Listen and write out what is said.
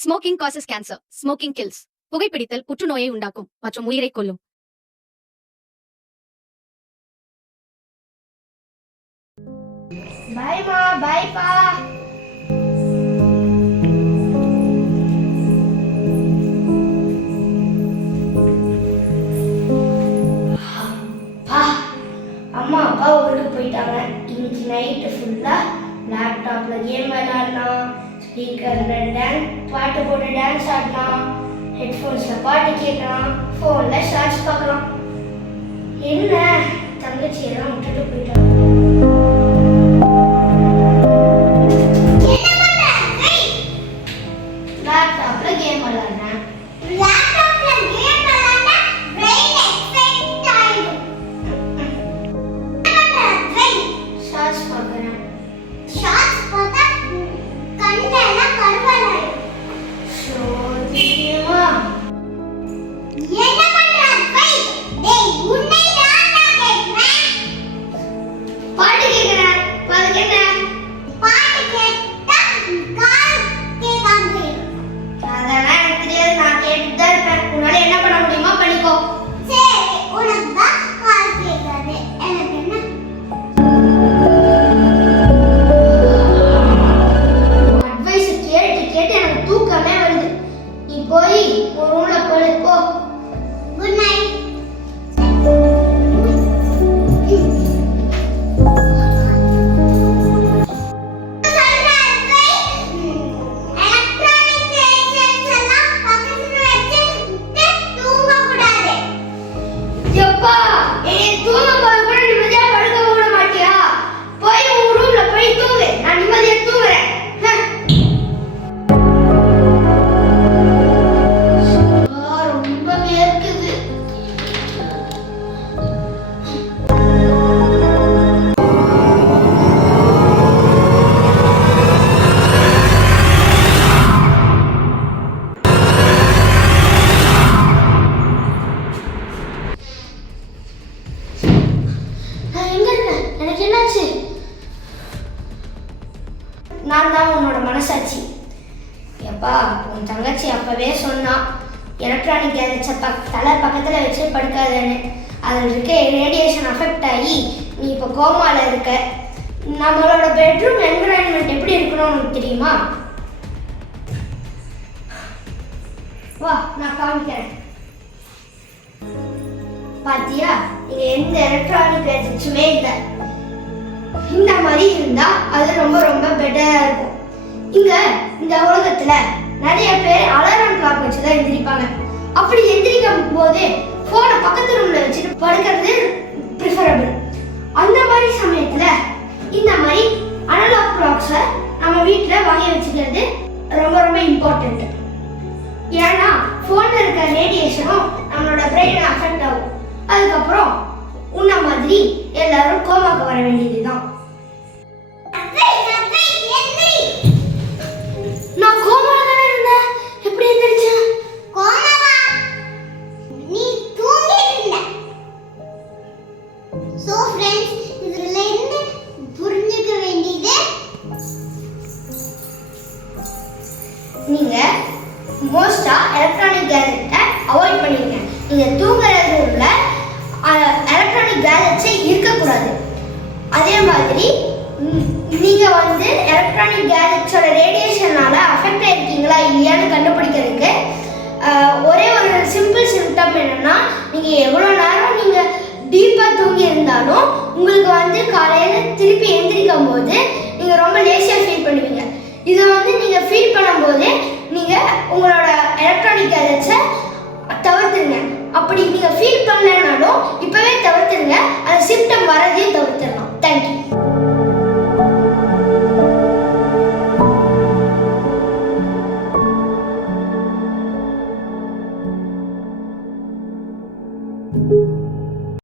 Smoking causes cancer. Smoking kills. புகைப்பிடித்தல் புற்றுநோயை உண்டாக்கும் மற்றும் உயிரை கொல்லும். Bye ma, bye pa. அம்மா அப்பா ஊருக்கு போயிட்டாங்க. இன்னைக்கு நைட்டு ஃபுல்லாக லேப்டாப்பில் கேம் விளையாடலாம், ஸ்பீக்கரில் பாட்டு போட்டு டான்ஸ் ஆடலாம், ஹெட்ஃபோன்ஸில் பாட்டு கேட்கலாம், ஃபோனில் ஷார்ட்ஸ் பார்க்கலாம். என்ன தங்கச்சியெல்லாம் விட்டுட்டு போயிட்டாங்க. லேப்டாப்ல கேம் விளையாடுறேன். லேப்டாப்ல கேம் விளையாண்டா பிரெயின் எஃபெக்ட் ஆயிடும். ஷார்ட்ஸ் பார்க்கறேன். ஷார்ட்ஸ் பார்த்தா கண்ணெல்லாம் கருவலாயிடும். சோதிமா என்ன பண்ற? டேய் உன்னை நான் கேக்குறேன். பாட்டு கேக்குறேன். பாட்டு கேட்டா கால் கேட்காது. அதெல்லாம் எனக்கு தெரியாது, நான் கேட்டுட்டு தான் இருப்பேன். உன்னால என்ன பண்ண முடியுமோ பண்ணிக்கோ. சரி, உனக்கு தான் கால் கேட்காது, எனக்கு என்ன? அட்வைஸ் கேட்டு கேட்டு எனக்கு தூக்கமே வருது. நீ போய் ஒரு ரூம்ல போய் போ. Good night. நான் தான் உன்னோட மனசாட்சி. எப்பா, உன் தங்கச்சி அப்பவே சொன்னா எலக்ட்ரானிக் கேஜெட்ஸை தலை பக்கத்தில் வச்சு படுக்காதுன்னு. அதில் இருக்க ரேடியேஷன் அஃபெக்ட் ஆகி நீ இப்போ கோமாவில் இருக்க. நம்மளோட பெட்ரூம் என்விரான்மெண்ட் எப்படி இருக்கணும்னு உனக்கு தெரியுமா? வா, நான் காமிக்கிறேன். பாத்தியா, இங்க எந்த எலக்ட்ரானிக் கேஜெட்ஸுமே இல்லை. இந்த மாதிரி இருந்தா அது ரொம்ப ரொம்ப பெட்டரா இருக்கும். இங்க இந்த உலகத்துல நிறைய பேர் அலாரம் கிளாக் வச்சுதான் எந்திரிப்பாங்க. அப்படி எந்திரிக்கும் போது போனை பக்கத்து ரூம்ல வச்சுட்டு படுக்கிறது ப்ரிஃபரபிள். அந்த மாதிரி சமயத்துல இந்த மாதிரி அனலாக் கிளாக்ஸை நம்ம வீட்டுல வாங்கி வச்சுக்கிறது ரொம்ப ரொம்ப இம்பார்ட்டன்ட். ஏன்னா போன்ல இருக்க ரேடியேஷனும் நம்மளோட பிரெயினை அஃபெக்ட் ஆகும். அதுக்கப்புறம் உன்ன மாதிரி எல்லாரும் கோமாக்கு வர வேண்டியதுதான். நான் கோமால தானே இருந்தேன், எப்படி எந்திரிச்சேன்? கோமாவா? நீ தூங்கிட்டு இருந்த. சோ फ्रेंड्स, இதுல இருந்து புரிஞ்சுக்க வேண்டியது, நீங்க மோஸ்டா எலக்ட்ரானிக் கேஜெட்டை அவாய்ட் பண்ணிடுங்க. நீங்க தூங்குற ரூம்ல எலக்ட்ரானிக் கேஜெட்ஸே இருக்கக்கூடாது. அதே மாதிரி நீங்க எலக்ட்ரானிக் கேஜெட்ஸோட ரேடியேஷனால அஃபெக்ட் ஆயிருக்கீங்களா இல்லையான்னு கண்டுபிடிக்கிறதுக்கு ஒரே ஒரு சிம்பிள் சிம்டம் என்னன்னா, நீங்க எவ்வளோ நேரம் நீங்க டீப்பா தூங்கி இருந்தாலும் உங்களுக்கு காலையில திருப்பி எந்திரிக்கும் போது நீங்க ரொம்ப லேசியா ஃபீல் பண்ணுவீங்க. இதை நீங்க ஃபீல் பண்ணும்போது நீங்க உங்களோட எலக்ட்ரானிக் கேஜெட்ஸை தவிர்த்துருங்க. அப்படி நீங்க ஃபீல் பண்ணலனாலும் இப்பவே தவிர்த்துருங்க. அந்த சிம்டம் வரதையும் தவிர்த்துடலாம். தேங்க்யூ.